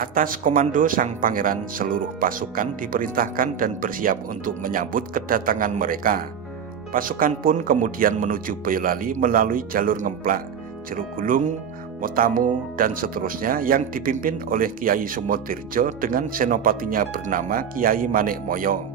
Atas komando sang pangeran, seluruh pasukan diperintahkan dan bersiap untuk menyambut kedatangan mereka. Pasukan pun kemudian menuju Boyolali melalui jalur Ngemplak, Jeruk Gulung, Watamu, dan seterusnya yang dipimpin oleh Kiai Sumodirjo dengan senopatinya bernama Kiai Manikmoyo.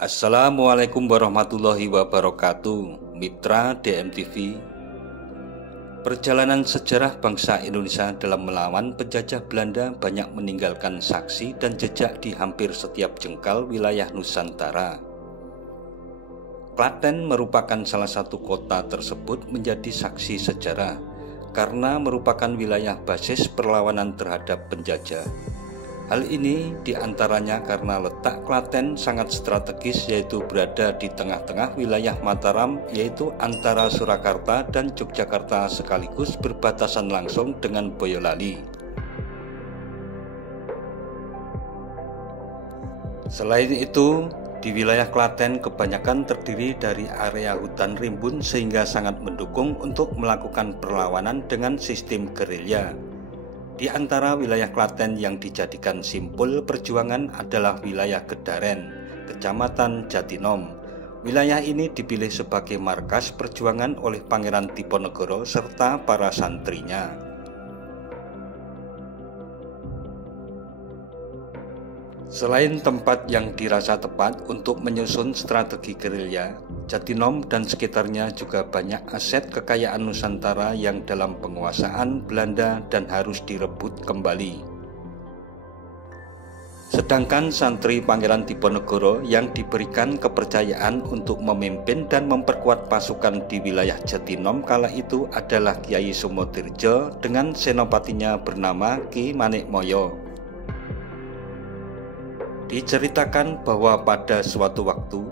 Assalamualaikum warahmatullahi wabarakatuh, Mitra DMTV. Perjalanan sejarah bangsa Indonesia dalam melawan penjajah Belanda banyak meninggalkan saksi dan jejak di hampir setiap jengkal wilayah Nusantara. Klaten merupakan salah satu kota tersebut menjadi saksi sejarah karena merupakan wilayah basis perlawanan terhadap penjajah. Hal ini diantaranya karena letak Klaten sangat strategis, yaitu berada di tengah-tengah wilayah Mataram, yaitu antara Surakarta dan Yogyakarta, sekaligus berbatasan langsung dengan Boyolali. Selain itu, di wilayah Klaten kebanyakan terdiri dari area hutan rimbun sehingga sangat mendukung untuk melakukan perlawanan dengan sistem gerilya. Di antara wilayah Klaten yang dijadikan simpul perjuangan adalah wilayah Gedaren, Kecamatan Jatinom. Wilayah ini dipilih sebagai markas perjuangan oleh Pangeran Diponegoro serta para santrinya. Selain tempat yang dirasa tepat untuk menyusun strategi gerilya, Jatinom dan sekitarnya juga banyak aset kekayaan Nusantara yang dalam penguasaan Belanda dan harus direbut kembali. Sedangkan santri Pangeran Diponegoro yang diberikan kepercayaan untuk memimpin dan memperkuat pasukan di wilayah Jatinom kala itu adalah Kiai Sumodirjo dengan senopatinya bernama Ki Manikmoyo. Diceritakan bahwa pada suatu waktu,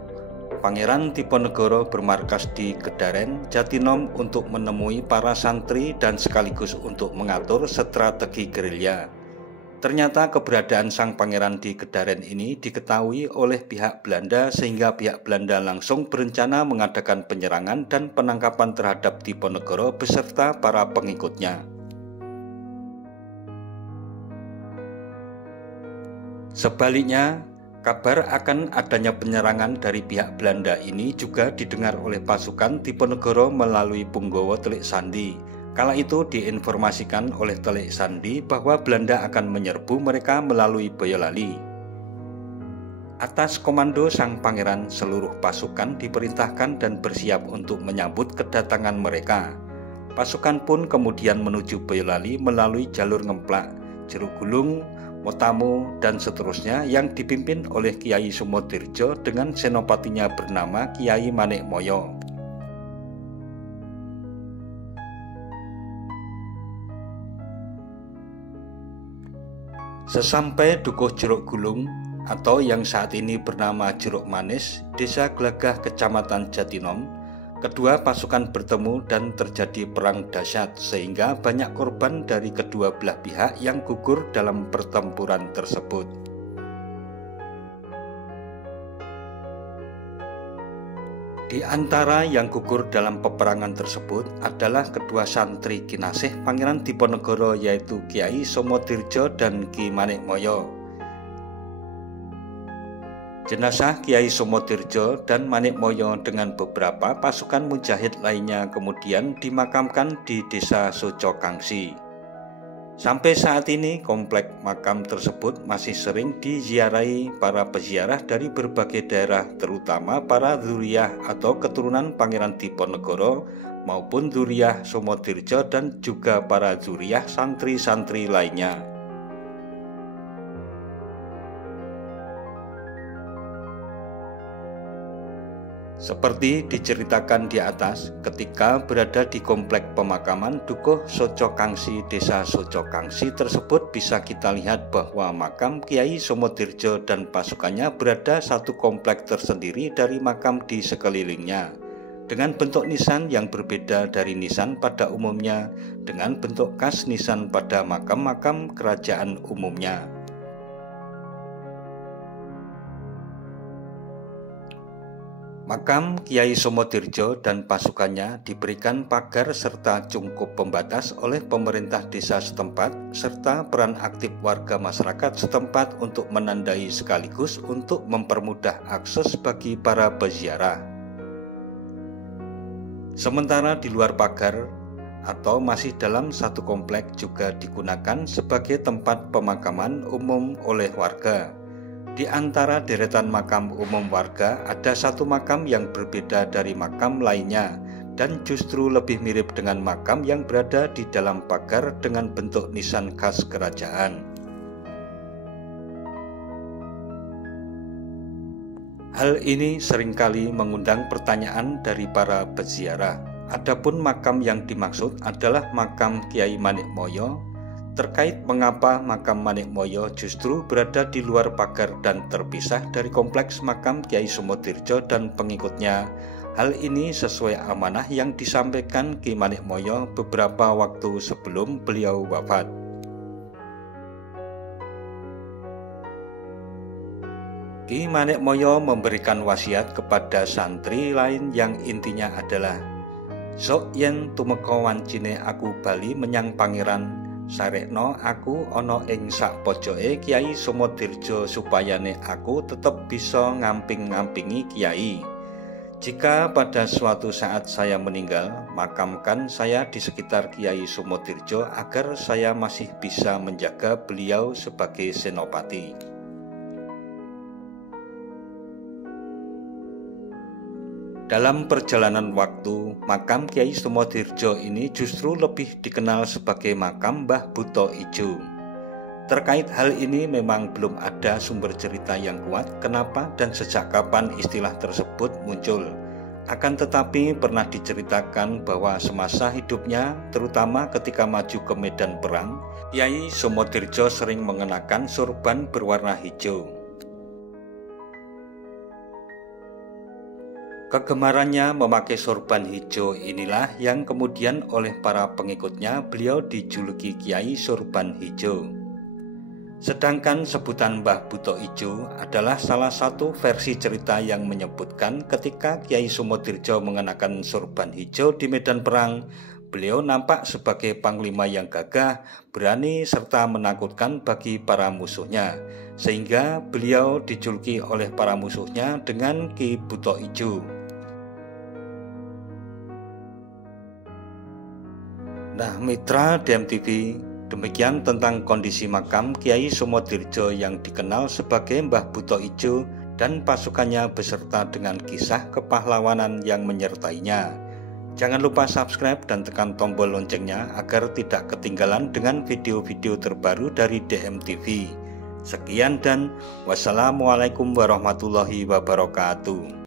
Pangeran Diponegoro bermarkas di Gedaren, Jatinom untuk menemui para santri dan sekaligus untuk mengatur strategi gerilya. Ternyata keberadaan sang pangeran di Gedaren ini diketahui oleh pihak Belanda sehingga pihak Belanda langsung berencana mengadakan penyerangan dan penangkapan terhadap Diponegoro beserta para pengikutnya. Sebaliknya, kabar akan adanya penyerangan dari pihak Belanda ini juga didengar oleh pasukan Diponegoro melalui Punggowo Telik Sandi. Kala itu diinformasikan oleh Telik Sandi bahwa Belanda akan menyerbu mereka melalui Boyolali. Atas komando sang pangeran, seluruh pasukan diperintahkan dan bersiap untuk menyambut kedatangan mereka. Pasukan pun kemudian menuju Boyolali melalui jalur Ngemplak, Jeruk Gulung, Watamu, dan seterusnya yang dipimpin oleh Kiai Sumodirjo dengan senopatinya bernama Kiai Manikmoyo. Sesampai Dukuh Jeruk Gulung atau yang saat ini bernama Jeruk Manis, Desa Glagah, Kecamatan Jatinom, kedua pasukan bertemu dan terjadi perang dahsyat sehingga banyak korban dari kedua belah pihak yang gugur dalam pertempuran tersebut. Di antara yang gugur dalam peperangan tersebut adalah kedua santri kinasih Pangeran Diponegoro, yaitu Kiai Sumodirjo dan Ki Manikmoyo. Jenazah Kiai Sumodirjo dan Manikmoyo dengan beberapa pasukan mujahid lainnya kemudian dimakamkan di Desa Socokangsi. Sampai saat ini komplek makam tersebut masih sering diziarahi para peziarah dari berbagai daerah, terutama para dzuriyah atau keturunan Pangeran Diponegoro maupun dzuriyah Sumodirjo dan juga para dzuriyah santri-santri lainnya. Seperti diceritakan di atas, ketika berada di komplek pemakaman Dukuh Socokangsi, Desa Socokangsi tersebut, bisa kita lihat bahwa makam Kiai Sumodirjo dan pasukannya berada satu komplek tersendiri dari makam di sekelilingnya. dengan bentuk nisan yang berbeda dari nisan pada umumnya, dengan bentuk khas nisan pada makam-makam kerajaan umumnya. Makam Kyai Sumotirjo dan pasukannya diberikan pagar serta cungkup pembatas oleh pemerintah desa setempat serta peran aktif warga masyarakat setempat untuk menandai sekaligus untuk mempermudah akses bagi para peziarah. Sementara di luar pagar atau masih dalam satu komplek juga digunakan sebagai tempat pemakaman umum oleh warga. Di antara deretan makam umum warga ada satu makam yang berbeda dari makam lainnya dan justru lebih mirip dengan makam yang berada di dalam pagar dengan bentuk nisan khas kerajaan. Hal ini seringkali mengundang pertanyaan dari para peziarah. Adapun makam yang dimaksud adalah makam Kyai Manikmoyo. Terkait mengapa makam Manikmoyo justru berada di luar pagar dan terpisah dari kompleks makam Kyai Sumotirjo dan pengikutnya, hal ini sesuai amanah yang disampaikan Ki Manikmoyo beberapa waktu sebelum beliau wafat. Ki Manikmoyo memberikan wasiat kepada santri lain yang intinya adalah, "Sok yen tumeka wancine aku bali menyang pangeran, sarekno aku ana ing sak pojoke Kyai Sumotirjo supayane aku tetep bisa ngamping-ngampingi Kyai. Jika pada suatu saat saya meninggal, makamkan saya di sekitar Kyai Sumotirjo agar saya masih bisa menjaga beliau sebagai senopati." Dalam perjalanan waktu, makam Kyai Sumotirjo ini justru lebih dikenal sebagai makam Mbah Buto Ijo. Terkait hal ini memang belum ada sumber cerita yang kuat kenapa dan sejak kapan istilah tersebut muncul. Akan tetapi pernah diceritakan bahwa semasa hidupnya, terutama ketika maju ke medan perang, Kyai Sumotirjo sering mengenakan sorban berwarna hijau. Kegemarannya memakai sorban hijau inilah yang kemudian oleh para pengikutnya beliau dijuluki Kyai Sorban Hijau. Sedangkan sebutan Mbah Buto Ijo adalah salah satu versi cerita yang menyebutkan ketika Kyai Sumotirjo mengenakan sorban hijau di medan perang, beliau nampak sebagai panglima yang gagah, berani serta menakutkan bagi para musuhnya, sehingga beliau dijuluki oleh para musuhnya dengan Ki Buto Ijo. Nah, mitra DMTV, demikian tentang kondisi makam Kyai Sumotirjo yang dikenal sebagai Mbah Buto Ijo dan pasukannya beserta dengan kisah kepahlawanan yang menyertainya. Jangan lupa subscribe dan tekan tombol loncengnya agar tidak ketinggalan dengan video-video terbaru dari DMTV. Sekian dan wassalamualaikum warahmatullahi wabarakatuh.